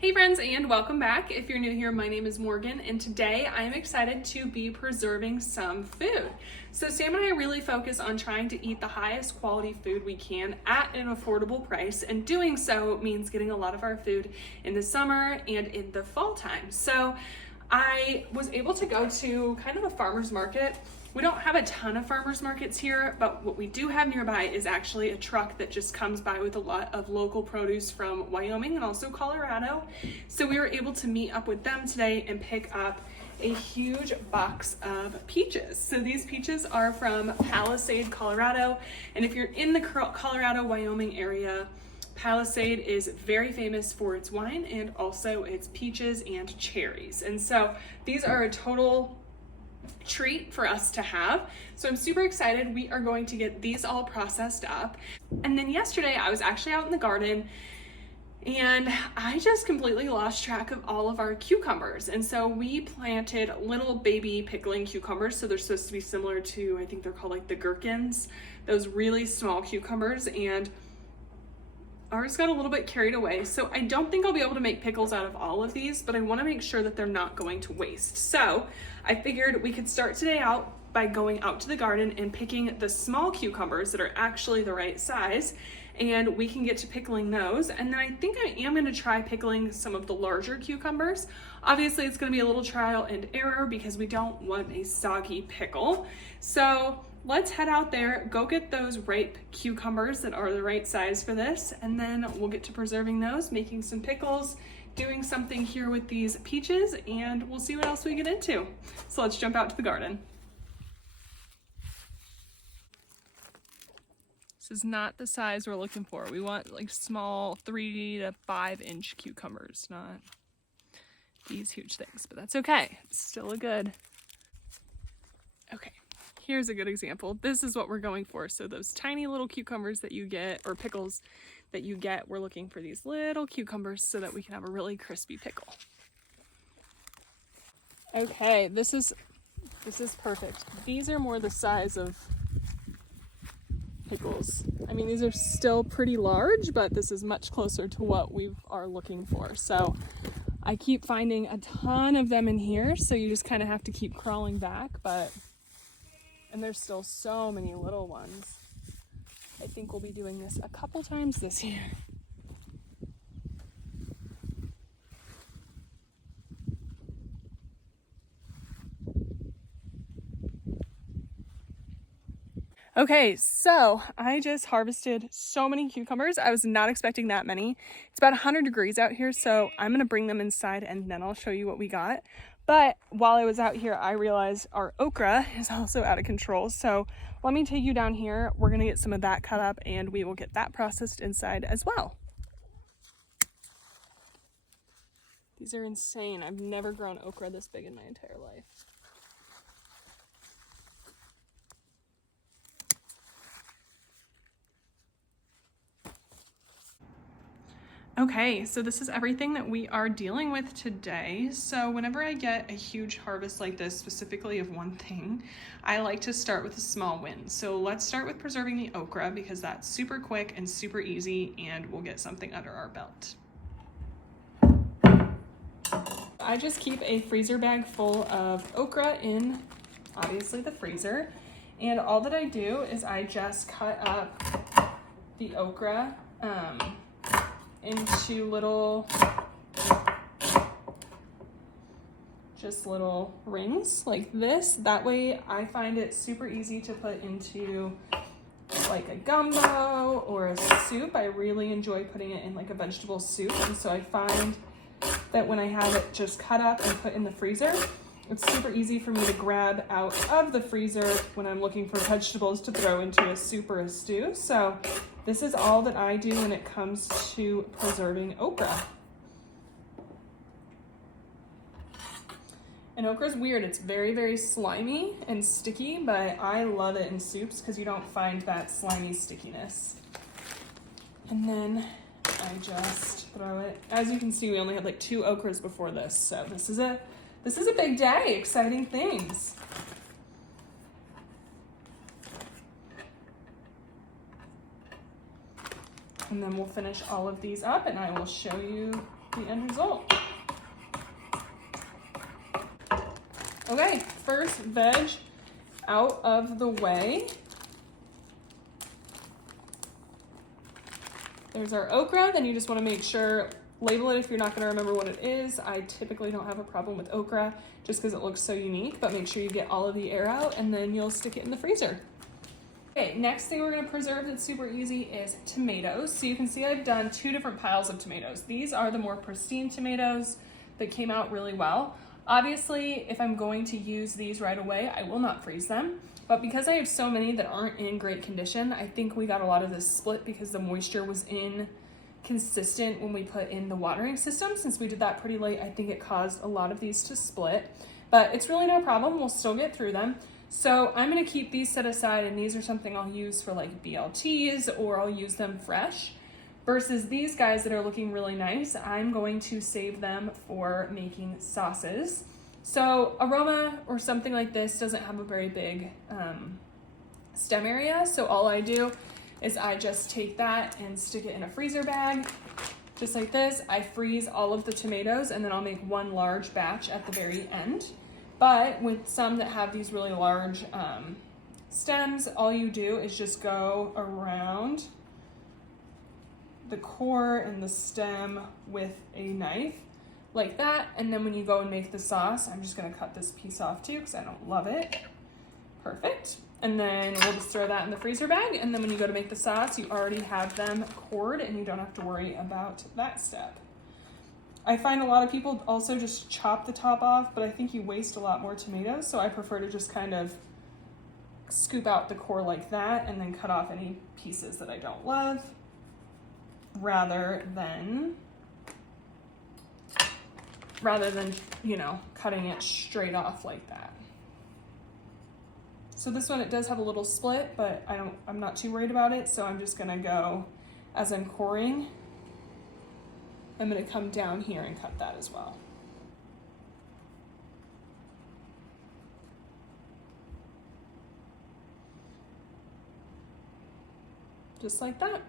Hey friends, and welcome back. If you're new here, my name is Morgan, and today I am excited to be preserving some food. So Sam and I really focus on trying to eat the highest quality food we can at an affordable price, and doing so means getting a lot of our food in the summer and in the fall time. So I was able to go to kind of a farmer's market. We don't have a ton of farmers markets here, but what we do have nearby is actually a truck that just comes by with a lot of local produce from Wyoming and also Colorado. So we were able to meet up with them today and pick up a huge box of peaches. So these peaches are from Palisade, Colorado. And if you're in the Colorado, Wyoming area, Palisade is very famous for its wine and also its peaches and cherries. And so these are a total treat for us to have. So I'm super excited. We are going to get these all processed up. And then yesterday I was actually out in the garden and I just completely lost track of all of our cucumbers. And so we planted little baby pickling cucumbers. So they're supposed to be similar to, I think they're called like the gherkins, those really small cucumbers. And ours got a little bit carried away. So I don't think I'll be able to make pickles out of all of these, but I want to make sure that they're not going to waste. So I figured we could start today out by going out to the garden and picking the small cucumbers that are actually the right size, and we can get to pickling those. And then I think I am going to try pickling some of the larger cucumbers. Obviously it's going to be a little trial and error because we don't want a soggy pickle. So let's head out there, go get those ripe cucumbers that are the right size for this, and then we'll get to preserving those, making some pickles, doing something here with these peaches, and we'll see what else we get into. So let's jump out to the garden. This is not the size we're looking for. We want like small 3 to 5 inch cucumbers, not these huge things, but that's okay. It's still a good. Okay. Here's a good example. This is what we're going for. So those tiny little cucumbers that you get, or pickles that you get, we're looking for these little cucumbers so that we can have a really crispy pickle. Okay, this is perfect. These are more the size of pickles. I mean, these are still pretty large, but this is much closer to what we are looking for. So I keep finding a ton of them in here, so you just kind of have to keep crawling back, and there's still so many little ones. I think we'll be doing this a couple times this year. Okay, so I just harvested so many cucumbers. I was not expecting that many. It's about 100 degrees out here, so I'm gonna bring them inside and then I'll show you what we got. But while I was out here, I realized our okra is also out of control. So let me take you down here. We're gonna get some of that cut up and we will get that processed inside as well. These are insane. I've never grown okra this big in my entire life. Okay, so this is everything that we are dealing with today. So whenever I get a huge harvest like this, specifically of one thing, I like to start with a small win. So let's start with preserving the okra because that's super quick and super easy, and we'll get something under our belt. I just keep a freezer bag full of okra in, obviously, the freezer. And all that I do is I just cut up the okra into little rings like this. That way I find it super easy to put into like a gumbo or a soup. I really enjoy putting it in like a vegetable soup, and so I find that when I have it just cut up and put in the freezer, it's super easy for me to grab out of the freezer when I'm looking for vegetables to throw into a soup or a stew. So this is all that I do when it comes to preserving okra. And okra is weird. It's very, very slimy and sticky, but I love it in soups because you don't find that slimy stickiness. And then I just throw it. As you can see, we only had like 2 okras before this, so this is a big day. Exciting things. And then we'll finish all of these up and I will show you the end result. Okay, first veg out of the way. There's our okra. Then you just want to make sure, label it if you're not going to remember what it is. I typically don't have a problem with okra just because it looks so unique, but make sure you get all of the air out and then you'll stick it in the freezer. Okay, next thing we're going to preserve that's super easy is tomatoes. So you can see I've done 2 different piles of tomatoes. These are the more pristine tomatoes that came out really well. Obviously, if I'm going to use these right away, I will not freeze them. But because I have so many that aren't in great condition, I think we got a lot of this split because the moisture was inconsistent when we put in the watering system. Since we did that pretty late, I think it caused a lot of these to split. But it's really no problem. We'll still get through them. So I'm going to keep these set aside, and these are something I'll use for like BLTs, or I'll use them fresh. Versus these guys that are looking really nice, I'm going to save them for making sauces. So aroma or something like this doesn't have a very big stem area. So all I do is I just take that and stick it in a freezer bag, just like this. I freeze all of the tomatoes and then I'll make one large batch at the very end. But with some that have these really large stems, all you do is just go around the core and the stem with a knife like that. And then when you go and make the sauce, I'm just gonna cut this piece off too because I don't love it. Perfect. And then we'll just throw that in the freezer bag. And then when you go to make the sauce, you already have them cored and you don't have to worry about that step. I find a lot of people also just chop the top off, but I think you waste a lot more tomatoes. So I prefer to just kind of scoop out the core like that and then cut off any pieces that I don't love, rather than, you know, cutting it straight off like that. So this one, it does have a little split, but I'm not too worried about it. So I'm just gonna go, as I'm coring, I'm gonna come down here and cut that as well. Just like that.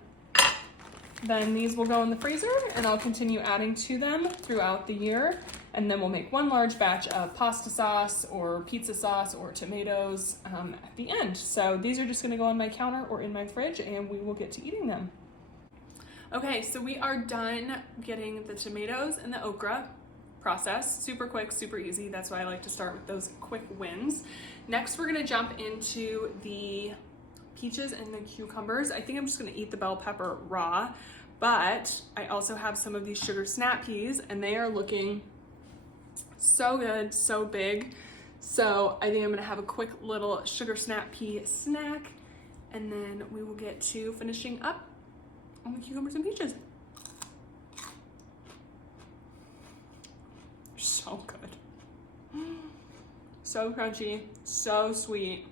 Then these will go in the freezer and I'll continue adding to them throughout the year. And then we'll make one large batch of pasta sauce or pizza sauce or tomatoes at the end. So these are just gonna go on my counter or in my fridge and we will get to eating them. Okay, so we are done getting the tomatoes and the okra processed. Super quick, super easy. That's why I like to start with those quick wins. Next, we're gonna jump into the peaches and the cucumbers. I think I'm just gonna eat the bell pepper raw, but I also have some of these sugar snap peas and they are looking so good, so big. So I think I'm gonna have a quick little sugar snap pea snack and then we will get to finishing up on the cucumbers and peaches. So good. So crunchy, so sweet.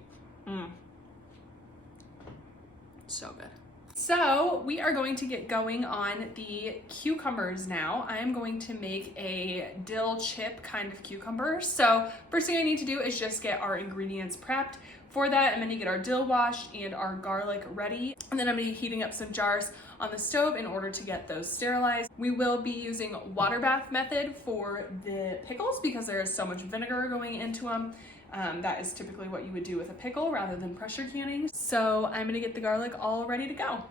So good. So we are going to get going on the cucumbers now. I am going to make a dill chip kind of cucumber. So first thing I need to do is just get our ingredients prepped. For that, I'm gonna get our dill washed and our garlic ready. And then I'm gonna be heating up some jars on the stove in order to get those sterilized. We will be using water bath method for the pickles because there is so much vinegar going into them. That is typically what you would do with a pickle rather than pressure canning. So I'm gonna get the garlic all ready to go.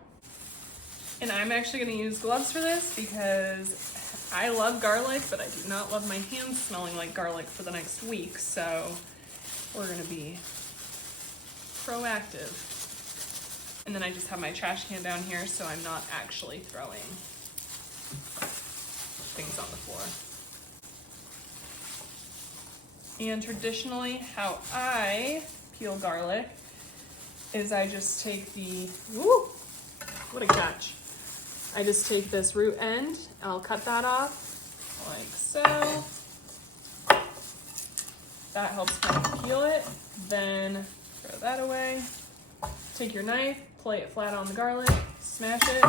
And I'm actually gonna use gloves for this because I love garlic, but I do not love my hands smelling like garlic for the next week. So we're gonna be proactive. And then I just have my trash can down here so I'm not actually throwing things on the floor. And traditionally, how I peel garlic is I just take the, woo, what a catch. I just take this root end, I'll cut that off like so. That helps kind of peel it. Then throw that away. Take your knife, play it flat on the garlic, smash it,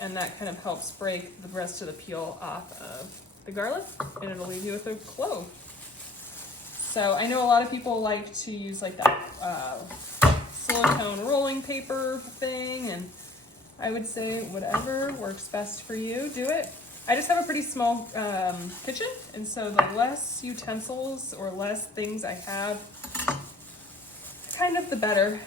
and that kind of helps break the rest of the peel off of the garlic, and it'll leave you with a clove. So I know a lot of people like to use like that silicone rolling paper thing, and I would say whatever works best for you, do it. I just have a pretty small kitchen, and so the less utensils or less things I have, kind of the better.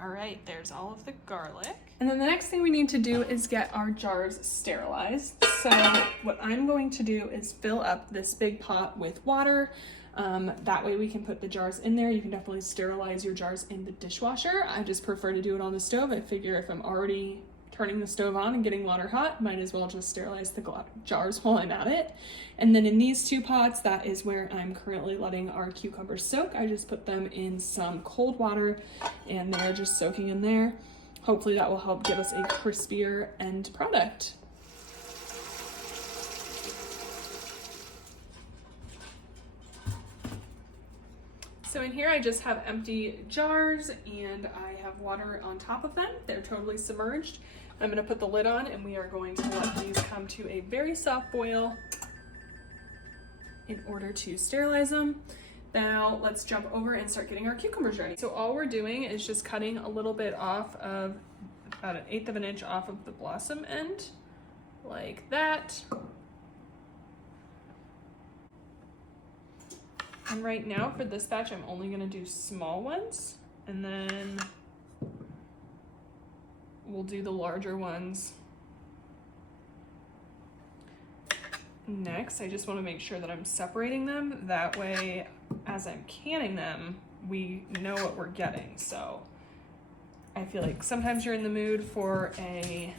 All right, there's all of the garlic. And then the next thing we need to do is get our jars sterilized. So what I'm going to do is fill up this big pot with water. That way we can put the jars in there. You can definitely sterilize your jars in the dishwasher. I just prefer to do it on the stove. I figure if I'm already turning the stove on and getting water hot, might as well just sterilize the jars while I'm at it. And then in these two pots, that is where I'm currently letting our cucumbers soak. I just put them in some cold water and they're just soaking in there. Hopefully that will help give us a crispier end product. So in here I just have empty jars and I have water on top of them. They're totally submerged. I'm gonna put the lid on and we are going to let these come to a very soft boil in order to sterilize them. Now let's jump over and start getting our cucumbers ready. So all we're doing is just cutting a little bit off of, about 1/8 of an inch off of the blossom end, like that. And right now for this batch, I'm only gonna do small ones, and then we'll do the larger ones next. I just wanna make sure that I'm separating them. That way, as I'm canning them, we know what we're getting. So I feel like sometimes you're in the mood for a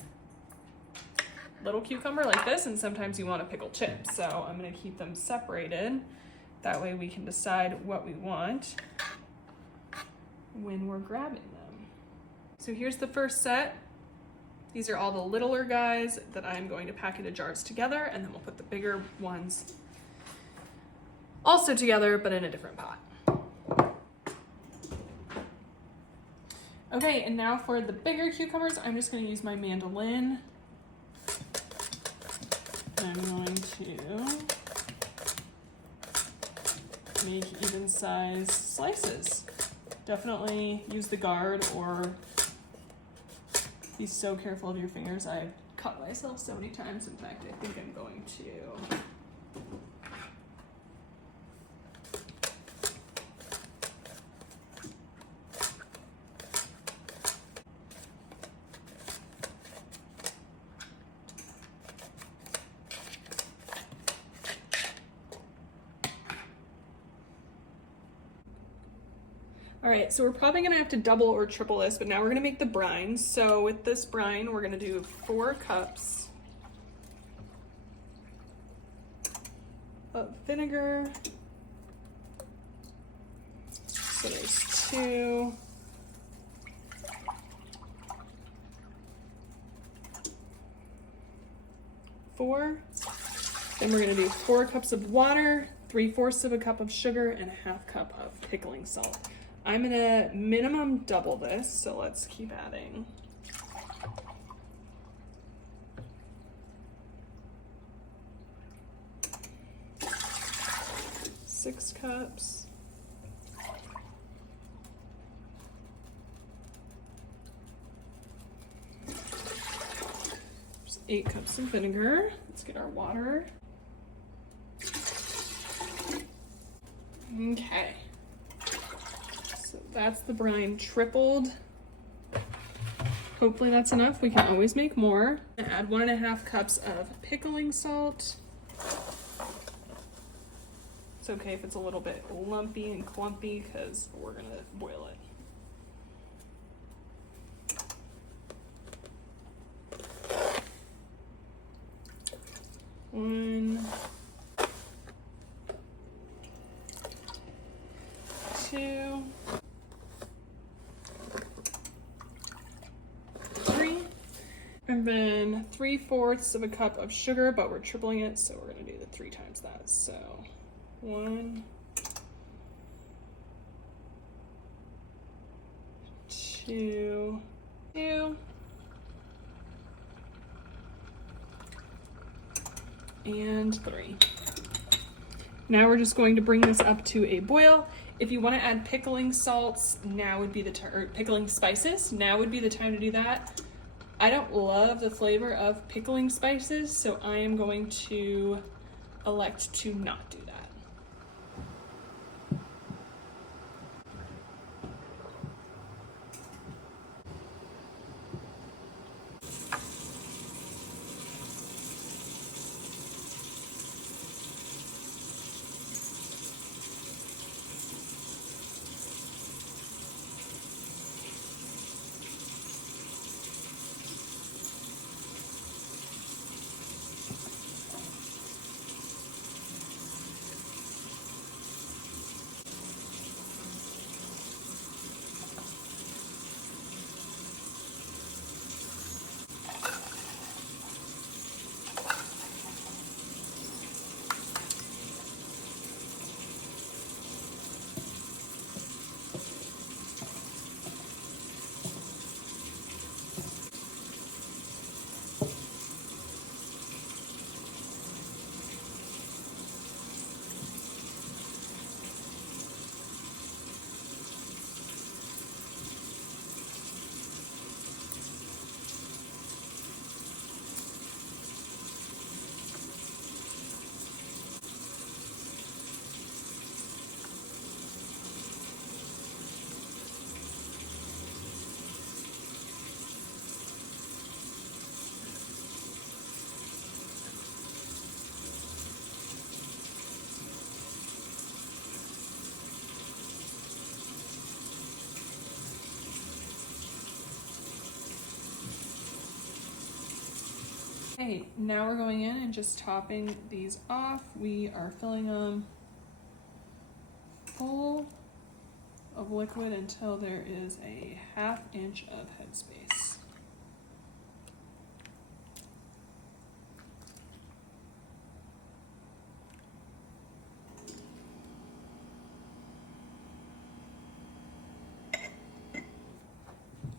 little cucumber like this, and sometimes you want a pickled chip. So I'm gonna keep them separated. That way we can decide what we want when we're grabbing them. So here's the first set. These are all the littler guys that I'm going to pack into jars together, and then we'll put the bigger ones also together, but in a different pot. Okay, and now for the bigger cucumbers, I'm just gonna use my mandolin. I'm going to make even size slices. Definitely use the guard or be so careful of your fingers. I've cut myself so many times. In fact, I think I'm going to All right, so we're probably gonna have to double or triple this, but now we're gonna make the brine. So with this brine, we're gonna do 4 cups of vinegar. So there's 2. Four. Then we're gonna do 4 cups of water, 3/4 of a cup of sugar, and a 1/2 cup of pickling salt. I'm gonna minimum double this, so let's keep adding. Six cups. 8 cups of vinegar. Let's get our water. Okay. So that's the brine tripled. Hopefully that's enough. We can always make more. Add 1.5 cups of pickling salt. It's okay if it's a little bit lumpy and clumpy because we're gonna boil it. One, 2, 3, and then 3/4 of a cup of sugar, but we're tripling it, so we're gonna do the 3 times that. So 1, 2, 2, and 3. Now we're just going to bring this up to a boil. If you want to add pickling salts, now would be the time, or pickling spices, now would be the time to do that. I don't love the flavor of pickling spices, so I am going to elect to not do that. Okay, now we're going in and just topping these off. We are filling them full of liquid until there is a 1/2 inch of headspace.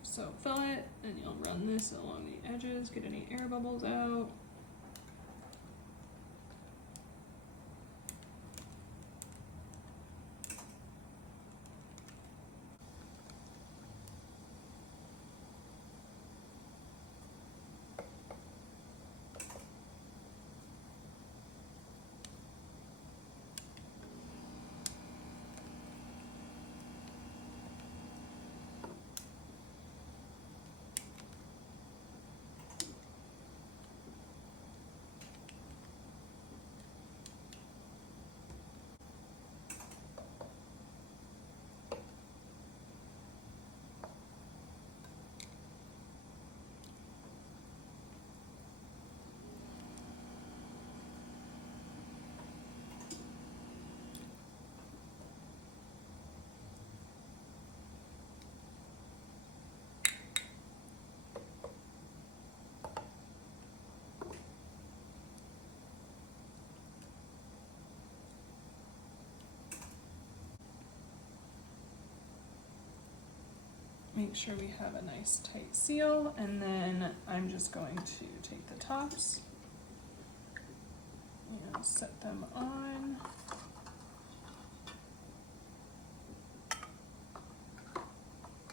So fill it, and you'll run this along the edges, get any air bubbles out. Make sure we have a nice tight seal, and then I'm just going to take the tops and set them on.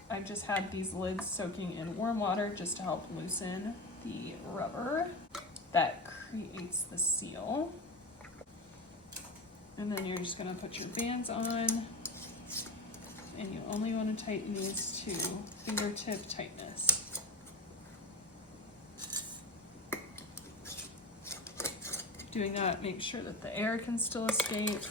I just had these lids soaking in warm water just to help loosen the rubber that creates the seal. And then you're just going to put your bands on. And you only want to tighten these to fingertip tightness. Doing that, make sure that the air can still escape.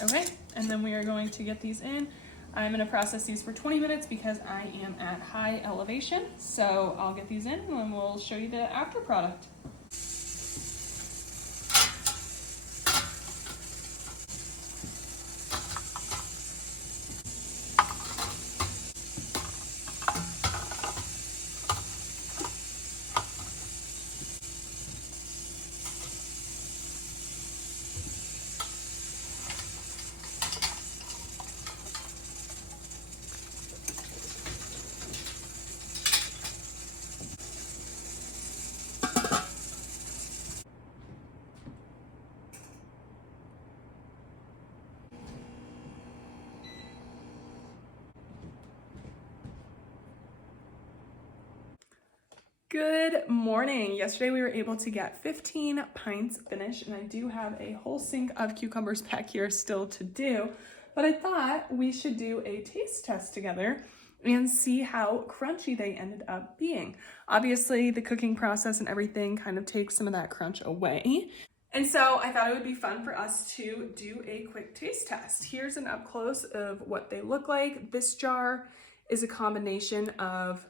Okay, and then we are going to get these in. I'm going to process these for 20 minutes because I am at high elevation. So I'll get these in and then we'll show you the after product. Good morning. Yesterday we were able to get 15 pints finished, and I do have a whole sink of cucumbers back here still to do, but I thought we should do a taste test together and see how crunchy they ended up being. Obviously, the cooking process and everything kind of takes some of that crunch away. And so I thought it would be fun for us to do a quick taste test. Here's an up close of what they look like. This jar is a combination of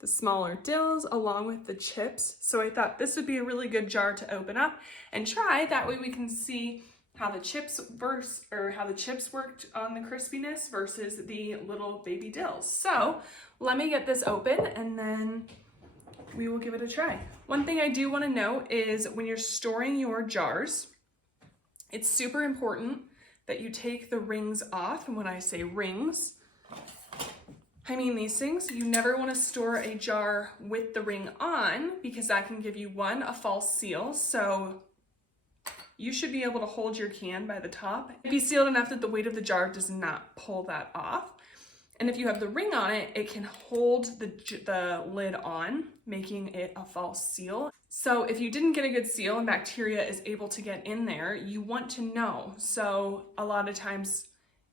the smaller dills along with the chips. So I thought this would be a really good jar to open up and try. That way we can see how the chips worked on the crispiness versus the little baby dills. So let me get this open and then we will give it a try. One thing I do want to note is when you're storing your jars, it's super important that you take the rings off. And when I say rings, I mean these things. You never want to store a jar with the ring on because that can give you a false seal. So you should be able to hold your can by the top. Be sealed enough that the weight of the jar does not pull that off. And if you have the ring on it, it can hold the lid on, making it a false seal. So if you didn't get a good seal and bacteria is able to get in there, you want to know. So a lot of times,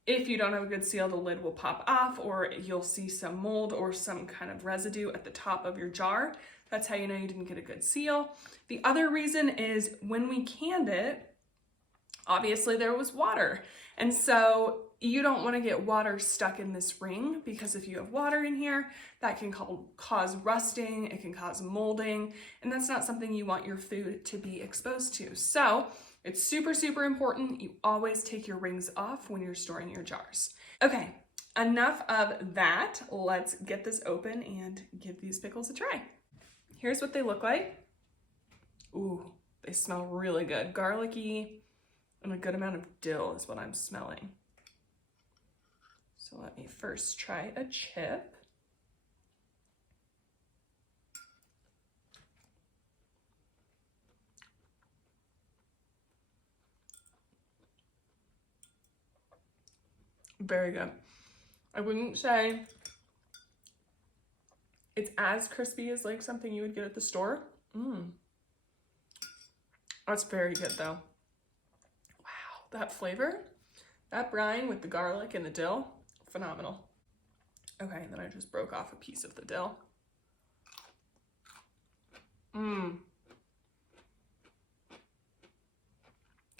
if you don't have a good seal, the lid will pop off or you'll see some mold or some kind of residue at the top of your jar. That's how you know you didn't get a good seal. The other reason is when we canned it, obviously there was water. And so you don't want to get water stuck in this ring because if you have water in here, that can cause rusting, it can cause molding, and that's not something you want your food to be exposed to. So it's super, super important. You always take your rings off when you're storing your jars. Okay, enough of that. Let's get this open and give these pickles a try. Here's what they look like. Ooh, they smell really good. Garlicky and a good amount of dill is what I'm smelling. So let me first try a chip. Very good. I wouldn't say it's as crispy as like something you would get at the store. That's very good though. Wow, that flavor, that brine with the garlic and the dill, phenomenal. Okay, then I just broke off a piece of the dill. Can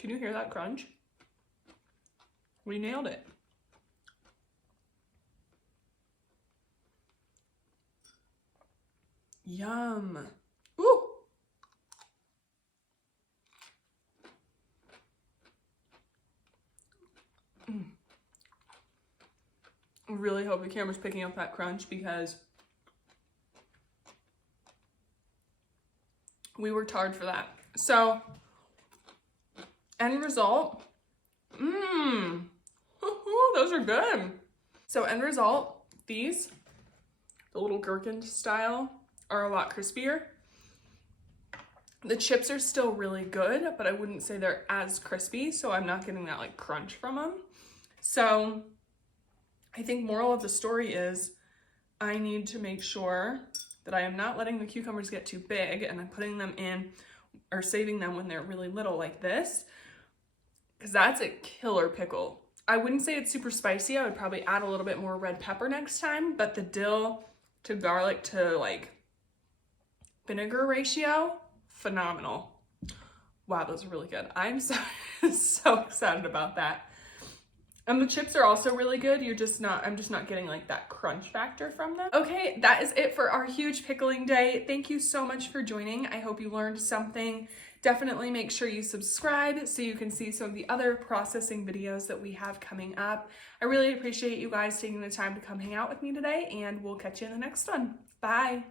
you hear that crunch? We nailed it. Yum. Ooh. I really hope the camera's picking up that crunch because we worked hard for that. So, end result, those are good. So end result, these, the little gherkin style, are a lot crispier. The chips are still really good, but I wouldn't say they're as crispy, so I'm not getting that like crunch from them. So I think moral of the story is I need to make sure that I am not letting the cucumbers get too big and I'm putting them in or saving them when they're really little like this, because that's a killer pickle. I wouldn't say it's super spicy. I would probably add a little bit more red pepper next time, but the dill to garlic to like vinegar ratio, phenomenal. Wow, those are really good. I'm so excited about that. And the chips are also really good. I'm just not getting like that crunch factor from them. Okay, that is it for our huge pickling day. Thank you so much for joining. I hope you learned something. Definitely make sure you subscribe so you can see some of the other processing videos that we have coming up. I really appreciate you guys taking the time to come hang out with me today, and we'll catch you in the next one. Bye.